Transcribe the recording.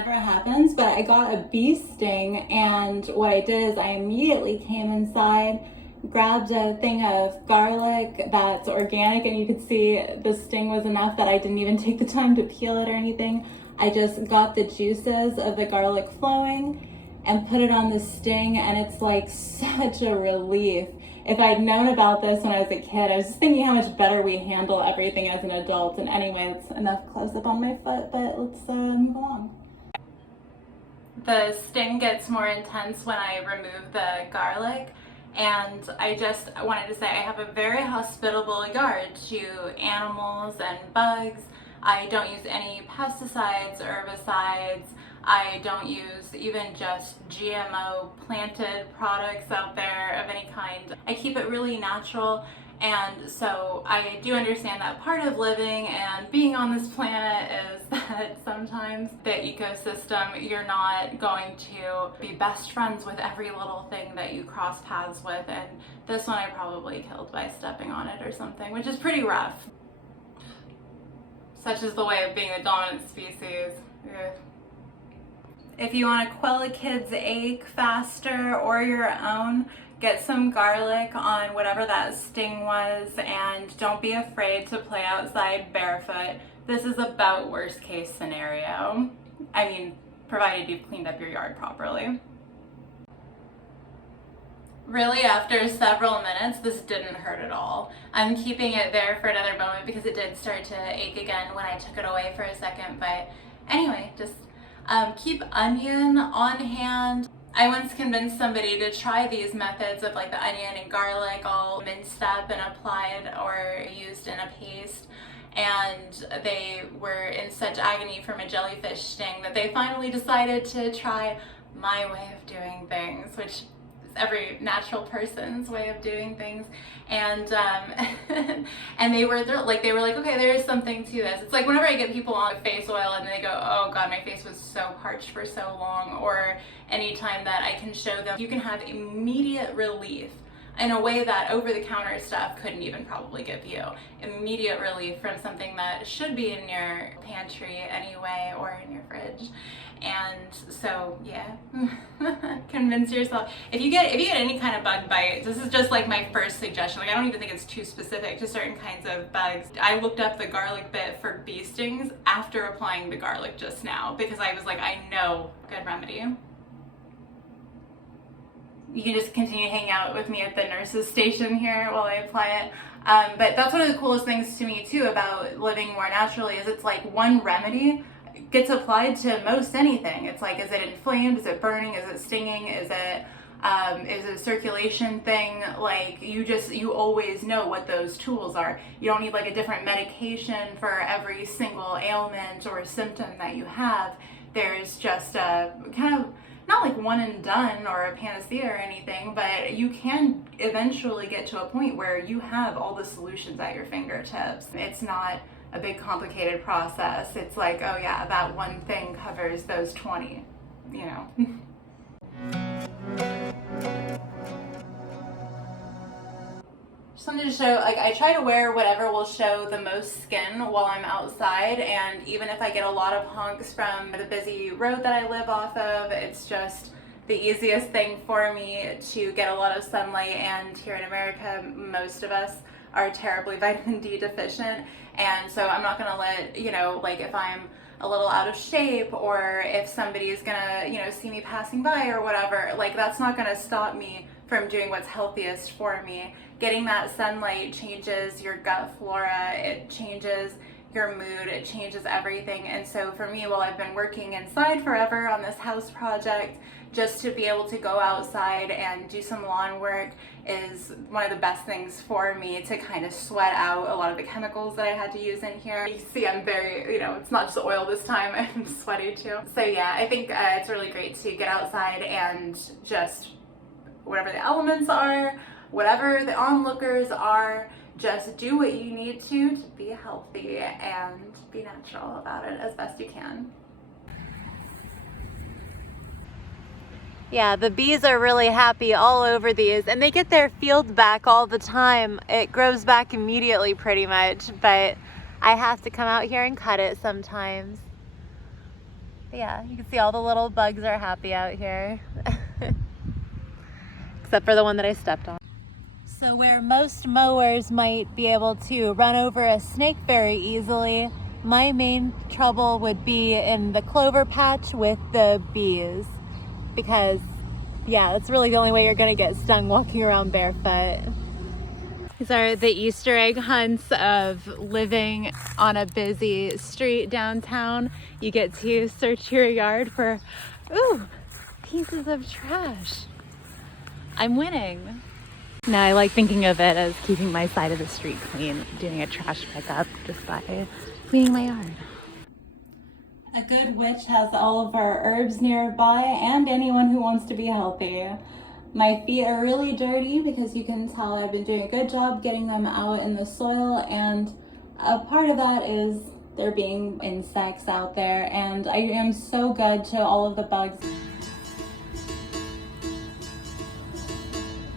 never happens, but I got a bee sting, and what I did is I immediately came inside, grabbed a thing of garlic that's organic, and you could see the sting was enough that I didn't even take the time to peel it or anything. I just got the juices of the garlic flowing and put it on the sting, and it's like such a relief. If I'd known about this when I was a kid, I was just thinking how much better we handle everything as an adult. And anyway, it's enough close up on my foot, but let's move along. The sting gets more intense when I remove the garlic. And I just wanted to say I have a very hospitable regard to animals and bugs. I don't use any pesticides, herbicides. I don't use even just GMO planted products out there of any kind. I keep it really natural, and so I do understand that part of living and being on this planet is that sometimes the ecosystem, you're not going to be best friends with every little thing that you cross paths with, and this one I probably killed by stepping on it or something, which is pretty rough. Such is the way of being the dominant species. Ugh. If you want to quell a kid's ache faster or your own, get some garlic on whatever that sting was, and don't be afraid to play outside barefoot. This is about worst case scenario. I mean, provided you've cleaned up your yard properly. Really, after several minutes, this didn't hurt at all. I'm keeping it there for another moment because it did start to ache again when I took it away for a second, but anyway, just keep onion on hand. I once convinced somebody to try these methods of like the onion and garlic all minced up and applied or used in a paste, and they were in such agony from a jellyfish sting that they finally decided to try my way of doing things, which is every natural person's way of doing things. And and they were like, okay, there is something to this. It's like whenever I get people on face oil and they go, oh god, my face was so parched for so long, or anytime that I can show them you can have immediate relief in a way that over-the-counter stuff couldn't even probably give you. Immediate relief from something that should be in your pantry anyway, or in your fridge. And so yeah, convince yourself. If you get any kind of bug bite, this is just like my first suggestion. Like I don't even think it's too specific to certain kinds of bugs. I looked up the garlic bit for bee stings after applying the garlic just now, because I was like, I know good remedy. You can just continue hanging out with me at the nurse's station here while I apply it. But that's one of the coolest things to me too about living more naturally, is it's like one remedy gets applied to most anything. It's like, is it inflamed? Is it burning? Is it stinging? Is it a circulation thing? Like you always know what those tools are. You don't need like a different medication for every single ailment or symptom that you have. There's just a kind of, not like one and done or a panacea or anything, but you can eventually get to a point where you have all the solutions at your fingertips. It's not a big complicated process. It's like, oh yeah, that one thing covers those 20, you know. Just wanted to show, like, I try to wear whatever will show the most skin while I'm outside, and even if I get a lot of honks from the busy road that I live off of, it's just the easiest thing for me to get a lot of sunlight. And here in America, most of us are terribly vitamin D deficient, and so I'm not gonna let, you know, like if I'm a little out of shape, or if somebody's gonna, you know, see me passing by or whatever, like that's not gonna stop me from doing what's healthiest for me. Getting that sunlight changes your gut flora, it changes your mood, it changes everything. And so for me, while I've been working inside forever on this house project, just to be able to go outside and do some lawn work is one of the best things for me, to kind of sweat out a lot of the chemicals that I had to use in here. You see I'm very, you know, it's not just oil this time, I'm sweaty too. So yeah, I think it's really great to get outside and just whatever the elements are, whatever the onlookers are, just do what you need to be healthy and be natural about it as best you can. Yeah, the bees are really happy all over these, and they get their field back all the time. It grows back immediately pretty much, but I have to come out here and cut it sometimes. But yeah, you can see all the little bugs are happy out here. Except for the one that I stepped on. So where most mowers might be able to run over a snake very easily, my main trouble would be in the clover patch with the bees. Because, yeah, that's really the only way you're gonna get stung walking around barefoot. These are the Easter egg hunts of living on a busy street downtown. You get to search your yard for, ooh, pieces of trash. I'm winning. Now I like thinking of it as keeping my side of the street clean, doing a trash pickup just by cleaning my yard. A good witch has all of our herbs nearby and anyone who wants to be healthy. My feet are really dirty because you can tell I've been doing a good job getting them out in the soil, and a part of that is there being insects out there, and I am so good to all of the bugs